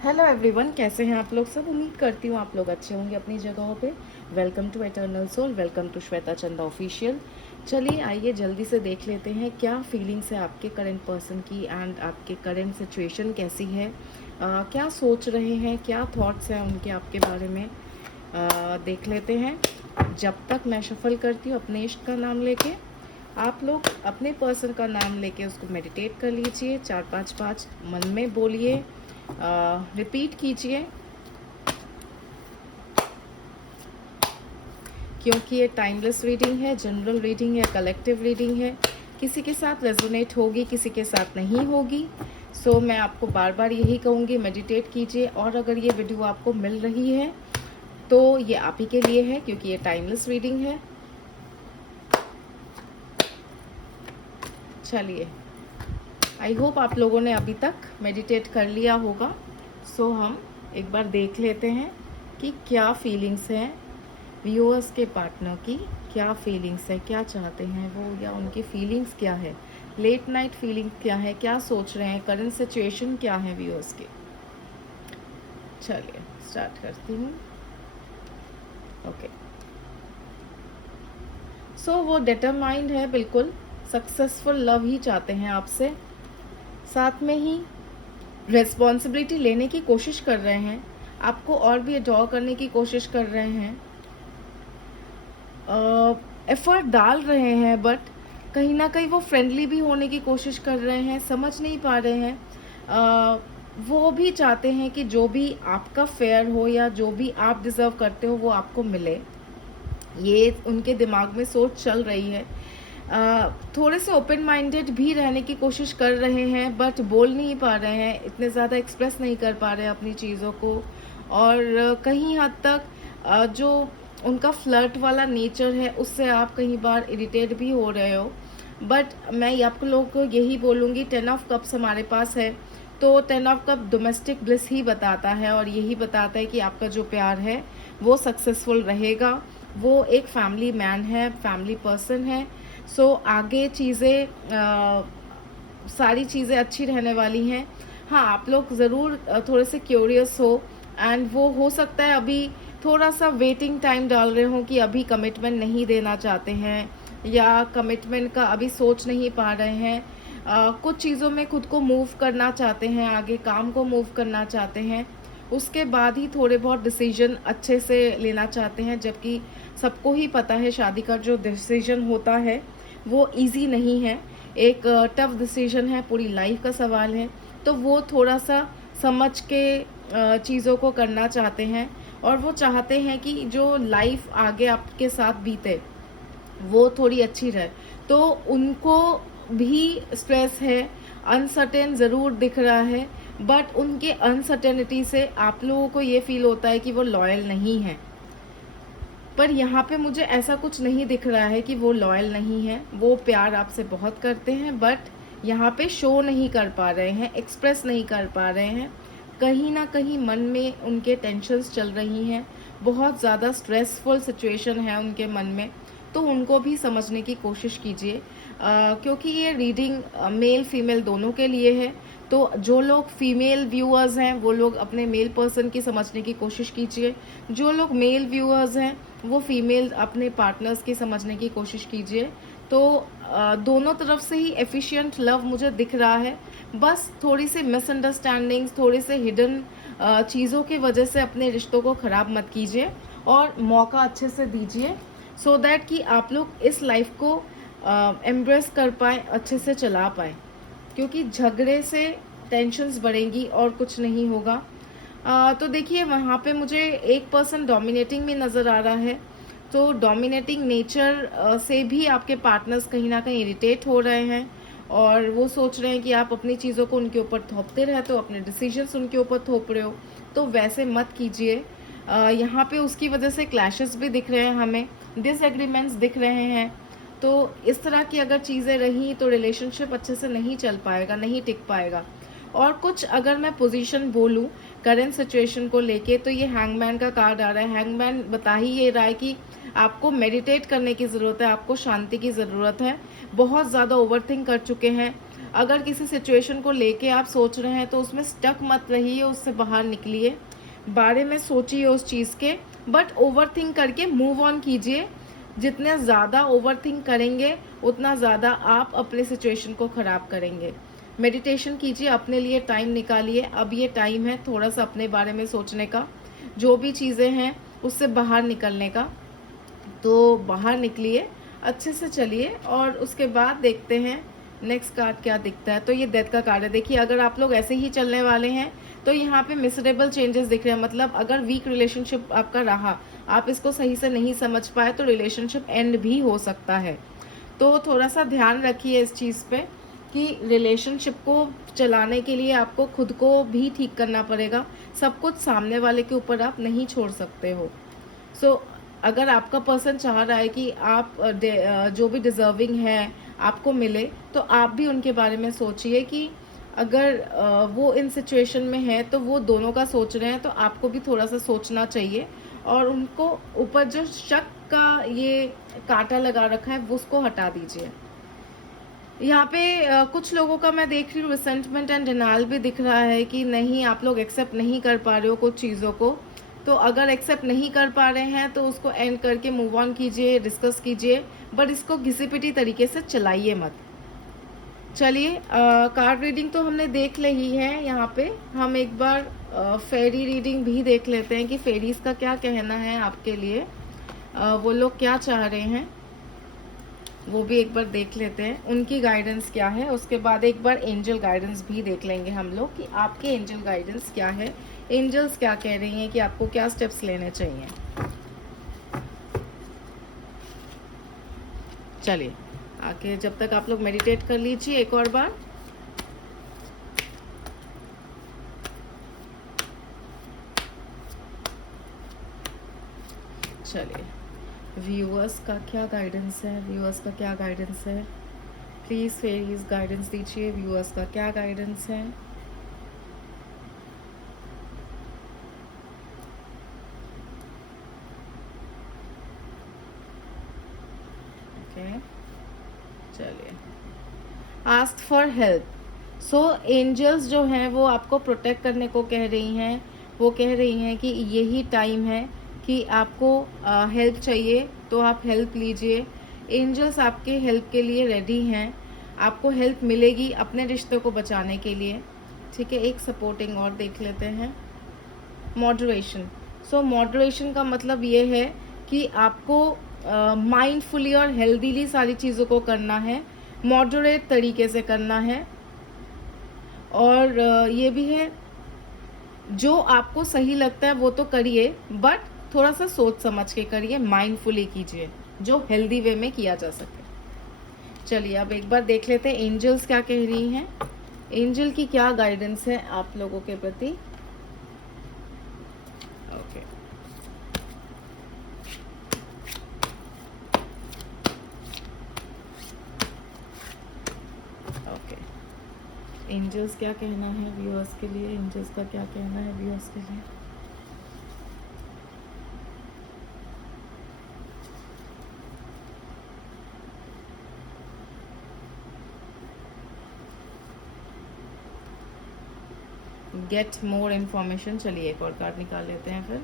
Hello everyone, कैसे हैं आप लोग सब। उम्मीद करती हूँ आप लोग अच्छे होंगे अपनी जगहों पे। Welcome to eternal soul, welcome to Shweta Chanda official. चलिए आइए जल्दी से देख लेते हैं क्या फीलिंग्स है आपके करंट पर्सन की एंड आपके करंट सिचुएशन कैसी है। क्या सोच रहे हैं, क्या थॉट्स हैं उनके आपके बारे में। देख लेते हैं। जब तक मैं शफल करती हूँ अपने इश्क का नाम लेके, आप लोग अपने पर्सन का नाम लेके उसको मेडिटेट कर लीजिए। 4-5 मन में बोलिए, रिपीट कीजिए, क्योंकि ये टाइमलेस रीडिंग है, जनरल रीडिंग है, कलेक्टिव रीडिंग है। किसी के साथ रेजोनेट होगी, किसी के साथ नहीं होगी। सो मैं आपको बार बार यही कहूँगी, मेडिटेट कीजिए। और अगर ये वीडियो आपको मिल रही है तो ये आप ही के लिए है, क्योंकि ये टाइमलेस रीडिंग है। चलिए, आई होप आप लोगों ने अभी तक मेडिटेट कर लिया होगा। सो हम एक बार देख लेते हैं कि क्या फीलिंग्स हैं व्यूअर्स के पार्टनर की। क्या फीलिंग्स है, क्या चाहते हैं वो, या उनकी फीलिंग्स क्या है, लेट नाइट फीलिंग क्या है, क्या सोच रहे हैं, करंट सिचुएशन क्या है व्यूअर्स की। चलिए स्टार्ट करती हूँ। ओके, सो वो डिटरमाइंड है, बिल्कुल सक्सेसफुल लव ही चाहते हैं आपसे। साथ में ही रिस्पॉन्सिबिलिटी लेने की कोशिश कर रहे हैं, आपको और भी अडॉर करने की कोशिश कर रहे हैं, एफर्ट डाल रहे हैं, बट कहीं ना कहीं वो फ्रेंडली भी होने की कोशिश कर रहे हैं, समझ नहीं पा रहे हैं। वो भी चाहते हैं कि जो भी आपका फेयर हो या जो भी आप डिज़र्व करते हो वो आपको मिले। ये उनके दिमाग में सोच चल रही है। थोड़े से ओपन माइंडेड भी रहने की कोशिश कर रहे हैं, बट बोल नहीं पा रहे हैं, इतने ज़्यादा एक्सप्रेस नहीं कर पा रहे हैं अपनी चीज़ों को। और कहीं हद तक जो उनका फ्लर्ट वाला नेचर है उससे आप कहीं बार इरिटेट भी हो रहे हो। बट मैं आप लोग को यही बोलूँगी, 10 ऑफ कप्स हमारे पास है, तो 10 ऑफ कप डोमेस्टिक ब्लिस ही बताता है, और यही बताता है कि आपका जो प्यार है वो सक्सेसफुल रहेगा। वो एक फैमिली मैन है, फैमिली पर्सन है। सो आगे चीज़ें, सारी चीज़ें अच्छी रहने वाली हैं। हाँ, आप लोग ज़रूर थोड़े से क्यूरियस हो, एंड वो हो सकता है अभी थोड़ा सा वेटिंग टाइम डाल रहे हो कि अभी कमिटमेंट नहीं देना चाहते हैं, या कमिटमेंट का अभी सोच नहीं पा रहे हैं। कुछ चीज़ों में खुद को मूव करना चाहते हैं, आगे काम को मूव करना चाहते हैं, उसके बाद ही थोड़े बहुत डिसीजन अच्छे से लेना चाहते हैं। जबकि सबको ही पता है शादी का जो डिसीजन होता है वो इजी नहीं है, एक टफ डिसीजन है, पूरी लाइफ का सवाल है। तो वो थोड़ा सा समझ के चीज़ों को करना चाहते हैं, और वो चाहते हैं कि जो लाइफ आगे आपके साथ बीते वो थोड़ी अच्छी रहे। तो उनको भी स्ट्रेस है, अनसर्टेन ज़रूर दिख रहा है, बट उनके अनसर्टेनिटी से आप लोगों को ये फील होता है कि वो लॉयल नहीं है। पर यहाँ पे मुझे ऐसा कुछ नहीं दिख रहा है कि वो लॉयल नहीं है। वो प्यार आपसे बहुत करते हैं, बट यहाँ पे शो नहीं कर पा रहे हैं, एक्सप्रेस नहीं कर पा रहे हैं। कहीं ना कहीं मन में उनके टेंशन्स चल रही हैं, बहुत ज़्यादा स्ट्रेसफुल सिचुएशन है उनके मन में। तो उनको भी समझने की कोशिश कीजिए, क्योंकि ये रीडिंग मेल फीमेल दोनों के लिए है। तो जो लोग फीमेल व्यूअर्स हैं वो लोग अपने मेल पर्सन की समझने की कोशिश कीजिए, जो लोग मेल व्यूअर्स हैं वो फीमेल अपने पार्टनर्स की समझने की कोशिश कीजिए। तो दोनों तरफ से ही एफिशिएंट लव मुझे दिख रहा है। बस थोड़ी सी मिसअंडरस्टैंडिंग्स, थोड़ी से हिडन चीज़ों की वजह से अपने रिश्तों को ख़राब मत कीजिए, और मौका अच्छे से दीजिए, सो दैट कि आप लोग इस लाइफ को एम्ब्रेस कर पाएँ, अच्छे से चला पाएँ। क्योंकि झगड़े से टेंशन्स बढ़ेंगी और कुछ नहीं होगा। तो देखिए वहाँ पे मुझे एक पर्सन डोमिनेटिंग में नज़र आ रहा है। तो डोमिनेटिंग नेचर से भी आपके पार्टनर्स कहीं ना कहीं इरिटेट हो रहे हैं, और वो सोच रहे हैं कि आप अपनी चीज़ों को उनके ऊपर थोपते रहते हो, अपने डिसीजंस उनके ऊपर थोप रहे हो। तो वैसे मत कीजिए। यहाँ पे उसकी वजह से क्लैशेस भी दिख रहे हैं, हमें डिसएग्रीमेंट्स दिख रहे हैं। तो इस तरह की अगर चीज़ें रहीं तो रिलेशनशिप अच्छे से नहीं चल पाएगा, नहीं टिक पाएगा। और कुछ अगर मैं पोजीशन बोलूँ करेंट सिचुएशन को लेके, तो ये हैंगमैन का कार्ड आ रहा है। हैंगमैन बता ही ये रहा है कि आपको मेडिटेट करने की ज़रूरत है, आपको शांति की ज़रूरत है। बहुत ज़्यादा ओवरथिंक कर चुके हैं, अगर किसी सिचुएशन को लेके आप सोच रहे हैं तो उसमें स्टक मत रहिए, उससे बाहर निकलिए, बारे में सोचिए उस चीज़ के, बट ओवरथिंक करके मूव ऑन कीजिए। जितने ज़्यादा ओवरथिंक करेंगे उतना ज़्यादा आप अपने सिचुएशन को ख़राब करेंगे। मेडिटेशन कीजिए, अपने लिए टाइम निकालिए। अब ये टाइम है थोड़ा सा अपने बारे में सोचने का, जो भी चीज़ें हैं उससे बाहर निकलने का। तो बाहर निकलिए, अच्छे से चलिए, और उसके बाद देखते हैं नेक्स्ट कार्ड क्या दिखता है। तो ये डेथ का कार्ड है। देखिए, अगर आप लोग ऐसे ही चलने वाले हैं तो यहाँ पे मिसरेबल चेंजेस दिख रहे हैं। मतलब अगर वीक रिलेशनशिप आपका रहा, आप इसको सही से नहीं समझ पाए, तो रिलेशनशिप एंड भी हो सकता है। तो थोड़ा सा ध्यान रखिए इस चीज़ पे कि रिलेशनशिप को चलाने के लिए आपको खुद को भी ठीक करना पड़ेगा। सब कुछ सामने वाले के ऊपर आप नहीं छोड़ सकते हो। सो अगर आपका पर्सन चाह रहा है कि आप जो भी डिज़र्विंग है आपको मिले, तो आप भी उनके बारे में सोचिए कि अगर वो इन सिचुएशन में है तो वो दोनों का सोच रहे हैं, तो आपको भी थोड़ा सा सोचना चाहिए। और उनको ऊपर जो शक का ये कांटा लगा रखा है वो उसको हटा दीजिए। यहाँ पे कुछ लोगों का मैं देख रही हूँ रिसेंटमेंट एंड डिनायल भी दिख रहा है कि नहीं, आप लोग एक्सेप्ट नहीं कर पा रहे हो कुछ चीज़ों को। तो अगर एक्सेप्ट नहीं कर पा रहे हैं तो उसको एंड करके मूव ऑन कीजिए, डिस्कस कीजिए, बट इसको घिसी पिटी तरीके से चलाइए मत। चलिए, कार्ड रीडिंग तो हमने देख ली है। यहाँ पे हम एक बार फेरी रीडिंग भी देख लेते हैं कि फेरीज का क्या कहना है आपके लिए, वो लोग क्या चाह रहे हैं, वो भी एक बार देख लेते हैं उनकी गाइडेंस क्या है। उसके बाद एक बार एंजल गाइडेंस भी देख लेंगे हम लोग कि आपके एंजल गाइडेंस क्या है, एंजल्स क्या कह रही हैं कि आपको क्या स्टेप्स लेने चाहिए। चलिए, आके जब तक आप लोग मेडिटेट कर लीजिए एक और बार। चलिए, व्यूअर्स का क्या गाइडेंस है, व्यूअर्स का क्या गाइडेंस है, प्लीज़ फेरीज गाइडेंस दीजिए, व्यूअर्स का क्या गाइडेंस है। ओके, चलिए, ask for help. So angels जो हैं वो आपको प्रोटेक्ट करने को कह रही हैं। वो कह रही हैं कि यही टाइम है कि आपको हेल्प चाहिए तो आप हेल्प लीजिए। एंजल्स आपके हेल्प के लिए रेडी हैं, आपको हेल्प मिलेगी अपने रिश्ते को बचाने के लिए। ठीक है, एक सपोर्टिंग और देख लेते हैं, मॉडरेशन। सो मॉडरेशन का मतलब ये है कि आपको माइंडफुली और हेल्दीली सारी चीज़ों को करना है, मॉडरेट तरीके से करना है। और ये भी है, जो आपको सही लगता है वो तो करिए, बट थोड़ा सा सोच समझ के करिए, माइंडफुली कीजिए, जो हेल्दी वे में किया जा सके। चलिए, अब एक बार देख लेते हैं एंजल्स क्या कह रही हैं, एंजल की क्या गाइडेंस है आप लोगों के प्रति। ओके, ओके, एंजल्स क्या कहना है व्यूअर्स के लिए, एंजल्स का क्या कहना है व्यूअर्स के लिए। Get more information. चलिए, एक और कार्ड निकाल लेते हैं फिर।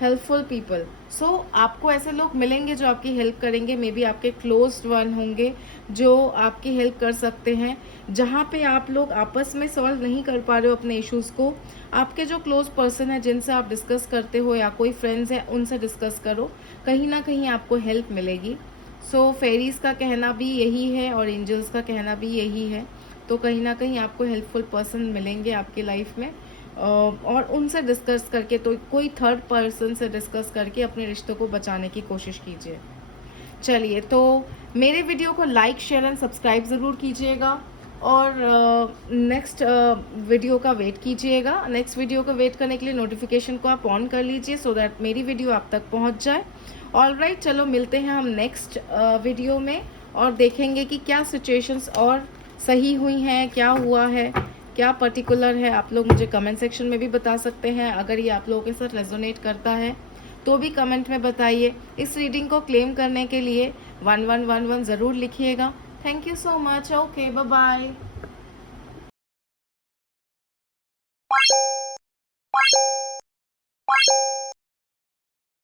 Helpful people. सो आपको ऐसे लोग मिलेंगे जो आपकी हेल्प करेंगे, मे बी आपके क्लोज्ड वन होंगे जो आपकी हेल्प कर सकते हैं। जहाँ पे आप लोग आपस में सॉल्व नहीं कर पा रहे हो अपने इश्यूज़ को, आपके जो क्लोज पर्सन है जिनसे आप डिस्कस करते हो या कोई फ्रेंड्स हैं उनसे डिस्कस करो, कहीं ना कहीं आपको हेल्प मिलेगी। सो फेरीज का कहना भी यही है और एंजल्स का कहना भी यही है। तो कहीं ना कहीं आपको हेल्पफुल पर्सन मिलेंगे आपकी लाइफ में, और उनसे डिस्कस करके, तो कोई थर्ड पर्सन से डिस्कस करके अपने रिश्तों को बचाने की कोशिश कीजिए। चलिए, तो मेरे वीडियो को लाइक, शेयर एंड सब्सक्राइब ज़रूर कीजिएगा, और नेक्स्ट वीडियो का वेट कीजिएगा। नेक्स्ट वीडियो का वेट करने के लिए नोटिफिकेशन को आप ऑन कर लीजिए, सो दैट मेरी वीडियो आप तक पहुंच जाए। ऑलराइट, चलो मिलते हैं हम नेक्स्ट वीडियो में, और देखेंगे कि क्या सिचुएशंस और सही हुई हैं, क्या हुआ है, क्या पर्टिकुलर है। आप लोग मुझे कमेंट सेक्शन में भी बता सकते हैं। अगर ये आप लोगों के साथ रेजोनेट करता है तो भी कमेंट में बताइए। इस रीडिंग को क्लेम करने के लिए 1111 ज़रूर लिखिएगा। Thank you so much. Okay, bye bye.